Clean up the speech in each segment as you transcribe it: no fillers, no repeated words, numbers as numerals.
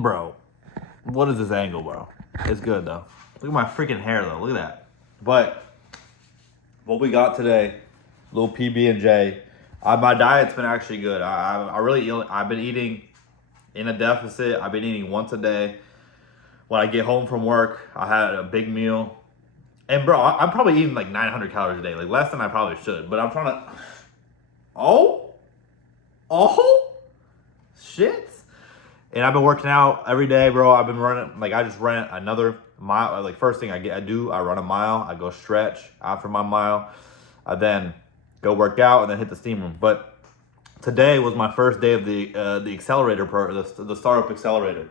Bro, what is this angle, bro? It's good, though. Look at my freaking hair, though. Look at that. But what we got today, little PB&J. My diet's been actually good. I've been eating in a deficit. I've been eating once a day. When I get home from work, I had a big meal. And bro, I'm probably eating like 900 calories a day. Like less than I probably should. But I'm trying to... Oh? Shit. And I've been working out every day, bro. I've been running, like I just ran another mile. Like first thing I do, I run a mile. I go stretch after my mile. I then go work out and then hit the steam room. But today was my first day of the Accelerator the startup Accelerator.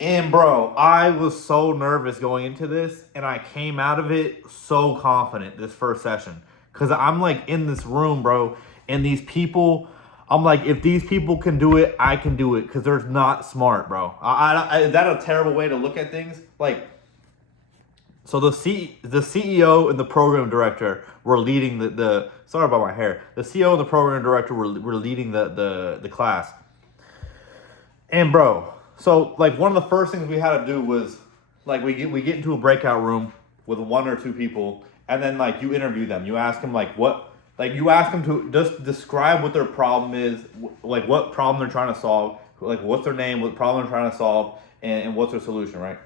And bro, I was so nervous going into this, and I came out of it so confident this first session. Cause I'm like in this room, bro, and these people, I'm like, if these people can do it, I can do it. Cause they're not smart, bro. Is that a terrible way to look at things? Like, so the CEO and the program director were leading the sorry about my hair. The CEO and the program director were leading the class. And bro, so like one of the first things we had to do was like we get into a breakout room with one or two people, and then like you interview them. You ask them you ask them to just describe what their problem is, like what problem they're trying to solve, like what's their name, what problem they're trying to solve, and what's their solution, right?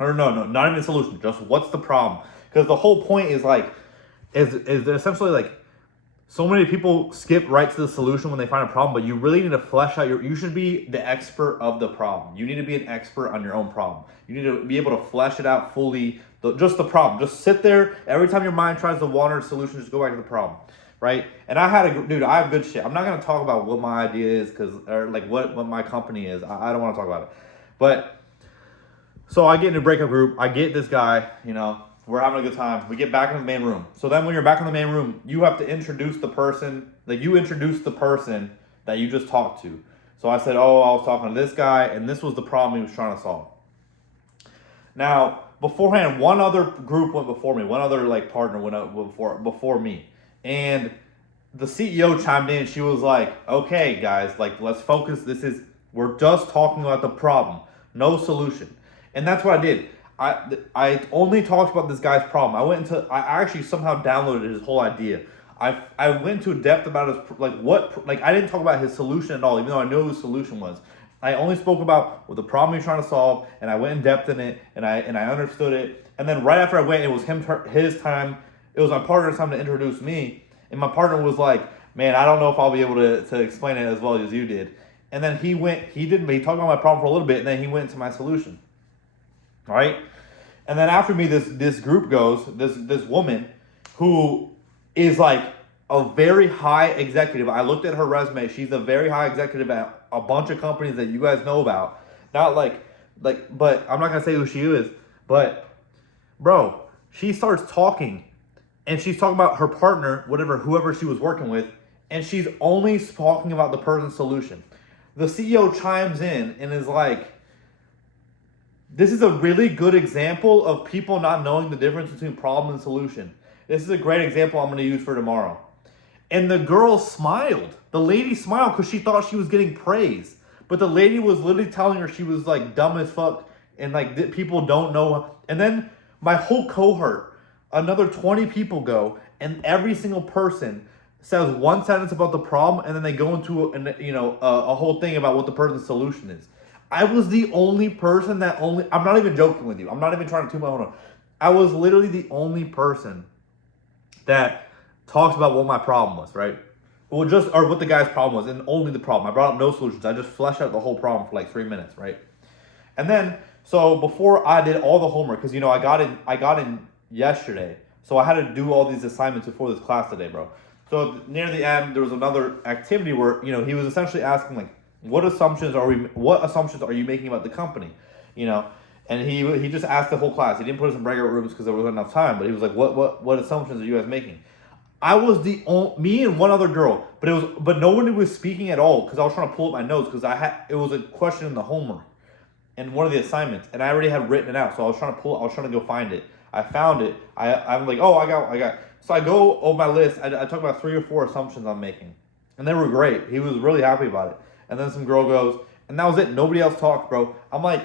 Or no, not even solution, just what's the problem? Because the whole point is like, is essentially like, so many people skip right to the solution when they find a problem, but you really need to flesh out you should be the expert of the problem. You need to be an expert on your own problem. You need to be able to flesh it out fully, just the problem. Just sit there, every time your mind tries to wander a solution, just go back to the problem, right? And I have good shit. I'm not going to talk about what my idea is, or like what my company is. I don't want to talk about it. But, so I get in a breakup group, I get this guy, we're having a good time. We get back in the main room. So then when you're back in the main room, you have to introduce the person, that you just talked to. So I said, I was talking to this guy, and this was the problem he was trying to solve. Now, beforehand, one other group went before me. One other like partner went up before me. And the CEO chimed in. She was like, okay, guys, like let's focus. We're just talking about the problem, no solution. And that's what I did. I only talked about this guy's problem. I actually somehow downloaded his whole idea. I went into depth about his, I didn't talk about his solution at all, even though I knew what his solution was. I only spoke about what the problem he's trying to solve, and I went in depth in it, and I understood it. And then right after I went, it was his time. It was my partner's time to introduce me, and my partner was like, man, I don't know if I'll be able to explain it as well as you did. And then he talked about my problem for a little bit, and then he went into my solution. All right, and then after me, this group goes. This woman, who is like a very high executive. I looked at her resume. She's a very high executive at a bunch of companies that you guys know about. Not but I'm not gonna say who she is. But bro, she starts talking, and she's talking about her partner, whoever she was working with, and she's only talking about the person's solution. The CEO chimes in and is like, this is a really good example of people not knowing the difference between problem and solution. This is a great example I'm going to use for tomorrow. And the girl smiled. The lady smiled because she thought she was getting praise. But the lady was literally telling her she was like dumb as fuck, and like people don't know. And then my whole cohort, another 20 people go, and every single person says one sentence about the problem, and then they go into a whole thing about what the person's solution is. I was the only person I'm not even joking with you. I'm not even trying to toot my own horn. I was literally the only person that talks about what my problem was, right? Or what the guy's problem was, and only the problem. I brought up no solutions. I just fleshed out the whole problem for like 3 minutes, right? And then, so before I did all the homework, because I got in yesterday, so I had to do all these assignments before this class today, bro. So near the end, there was another activity where he was essentially asking like, what assumptions are you making about the company? And he just asked the whole class. He didn't put us in breakout rooms because there wasn't enough time, but he was like, what assumptions are you guys making? I was me and one other girl, but no one was speaking at all because I was trying to pull up my notes because it was a question in the homework and one of the assignments, and I already had written it out, so I was trying to go find it. I found it. I'm like, I got. So I go over my list. I talk about 3 or 4 assumptions I'm making, and they were great. He was really happy about it. And then some girl goes, And that was it. Nobody else talked, bro. I'm like,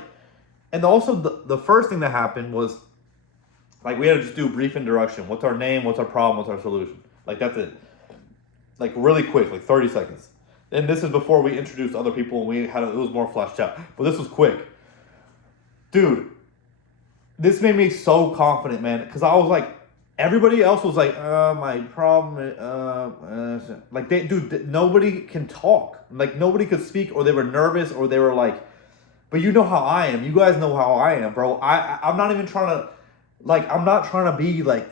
and also the first thing that happened was, like, we had to just do a brief introduction. What's our name? What's our problem? What's our solution? Like, that's it. Like, really quick, like 30 seconds. And this is before we introduced other people and it was more fleshed out. But this was quick. Dude, this made me so confident, man. Because I was like, everybody else was like, my problem is, like, nobody can talk. Like, nobody could speak, or they were nervous, or they were like, but you know how I am. You guys know how I am, bro. I'm not even trying to, like, I'm not trying to be like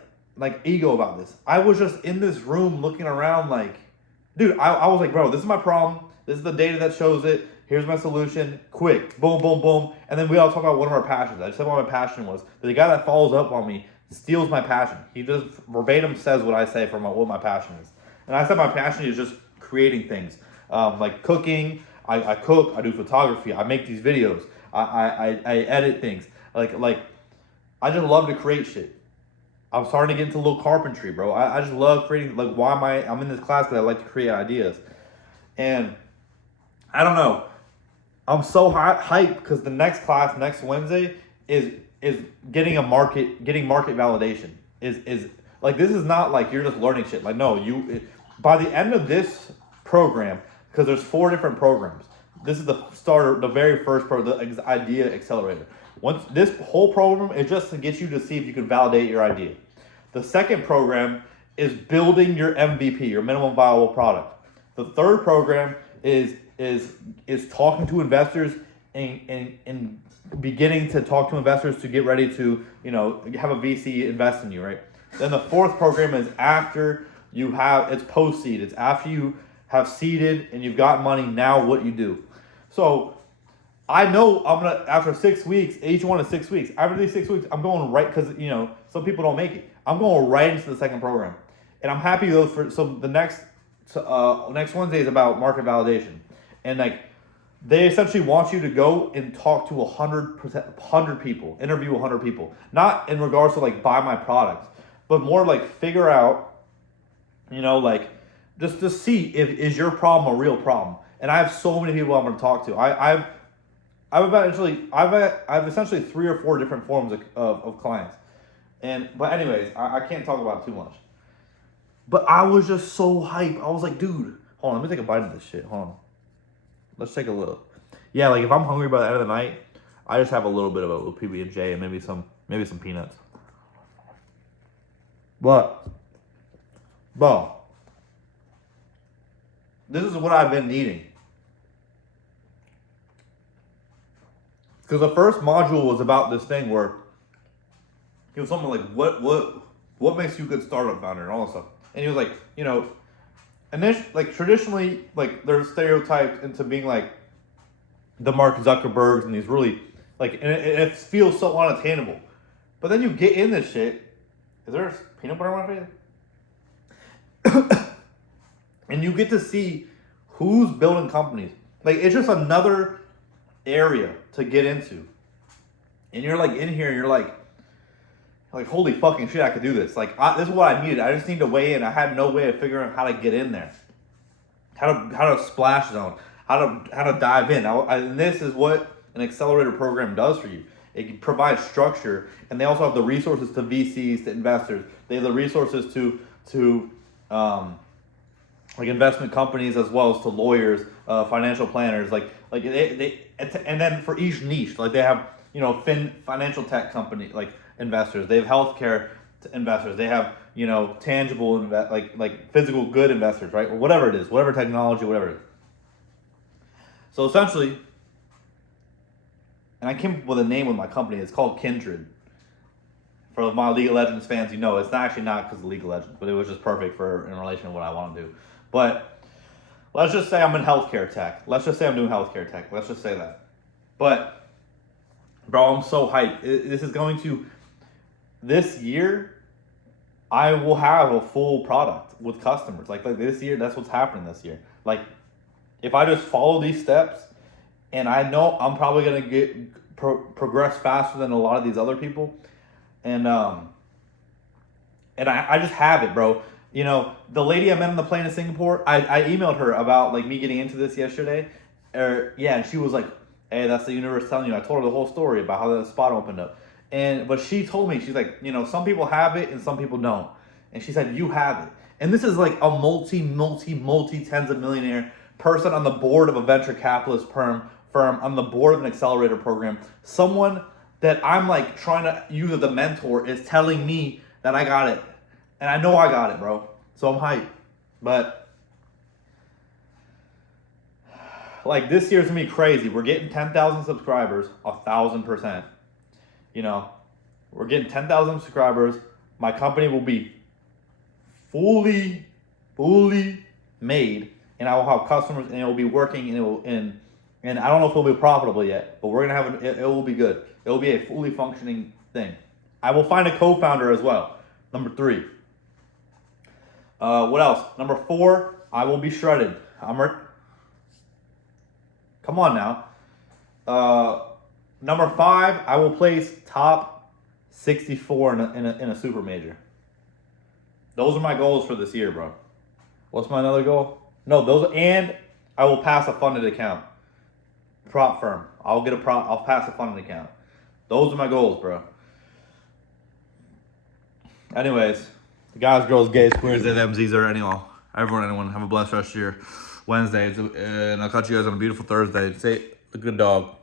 ego about this. I was just in this room looking around like, dude, I was like, bro, this is my problem. This is the data that shows it. Here's my solution. Quick. Boom, boom, boom. And then we all talk about one of our passions. I said what my passion was. The guy that follows up on me steals my passion. He just verbatim says what I say from what my passion is. And I said my passion is just creating things. Like cooking. I cook. I do photography. I make these videos. I edit things. Like I just love to create shit. I'm starting to get into a little carpentry, bro. I just love creating. Like, why am I'm in this class because I like to create ideas. And I don't know. I'm so hyped because the next class next Wednesday is getting market validation. Is like, this is not like you're just learning shit. Like, no, by the end of this program, because there's 4 different programs. This is the starter, the very first program, the Idea Accelerator. Once this whole program is just to get you to see if you can validate your idea. The second program is building your MVP, your minimum viable product. The third program is talking to investors and beginning to talk to investors to get ready to, have a VC invest in you, right? Then the fourth program is after it's post-seed. It's after you have seeded and you've got money, now what you do. So I know after 6 weeks, each one is 6 weeks. After these 6 weeks, I'm going right, because, some people don't make it. I'm going right into the second program. And I'm happy though so the next Wednesday is about market validation. And like, they essentially want you to go and talk to 100 people, interview 100 people. Not in regards to like buy my product, but more like figure out, like just to see if is your problem a real problem. And I have so many people I'm going to talk to. I've essentially 3 or 4 different forms of clients. But anyways, I can't talk about it too much. But I was just so hyped. I was like, dude, hold on, let me take a bite of this shit. Hold on. Let's take a look. Yeah, like if I'm hungry by the end of the night, I just have a little bit of it with PB&J and maybe some peanuts. But, bro, this is what I've been needing. Because the first module was about this thing where he was something like, what makes you a good startup founder and all that stuff. And he was like, traditionally, like, there's stereotypes into being like the Mark Zuckerbergs and these really, like, and it feels so unattainable. But then you get in this shit. Is there peanut butter on my face? And you get to see who's building companies. Like, it's just another area to get into. And you're like in here and you're like holy fucking shit, I could do this. Like, this is what I needed. I just need to weigh in. I had no way of figuring out how to get in there, how to splash zone, how to dive in. And this is what an accelerator program does for you. It provides structure, and they also have the resources to VCs, to investors. They have the resources to like investment companies, as well as to lawyers, financial planners. Like and then for each niche, like they have financial tech company like investors. They have healthcare investors. They have tangible like physical good investors, right? Or whatever it is, whatever technology, whatever it is. So essentially, and I came up with a name with my company. It's called Kindred. For my League of Legends fans, it's actually not because of League of Legends, but it was just perfect in relation to what I want to do. But let's just say I'm in healthcare tech. Let's just say I'm doing healthcare tech. Let's just say that. But, bro, I'm so hyped. This year, I will have a full product with customers. Like this year, that's what's happening this year. Like, if I just follow these steps, and I know I'm probably going to progress faster than a lot of these other people. And I just have it, bro. The lady I met on the plane in Singapore, I emailed her about like me getting into this yesterday. Yeah, and she was like, "Hey, that's the universe telling you." I told her the whole story about how the spot opened up, but she told me, she's like, some people have it and some people don't, and she said you have it, and this is like a multi tens of millionaire person on the board of a venture capitalist firm on the board of an accelerator program, someone that I'm like trying to use as a mentor is telling me that I got it, and I know I got it, bro. So I'm hyped, but. Like this year's gonna be crazy. We're getting 10,000 subscribers, 1,000%. We're getting 10,000 subscribers. My company will be fully made, and I will have customers, and it will be working, and I don't know if it'll be profitable yet, but we're gonna have it will be good. It will be a fully functioning thing. I will find a co-founder as well. Number 3. What else? Number 4, I will be shredded. Come on now. Number 5, I will place top 64 in a super major. Those are my goals for this year, bro. What's my another goal? No, and I will pass a funded account. Prop firm. I'll pass a funded account. Those are my goals, bro. Anyways, guys, girls, gays, queers, MZs, or anyone, have a blessed rest of your Wednesday, and I'll catch you guys on a beautiful Thursday. Say a good dog.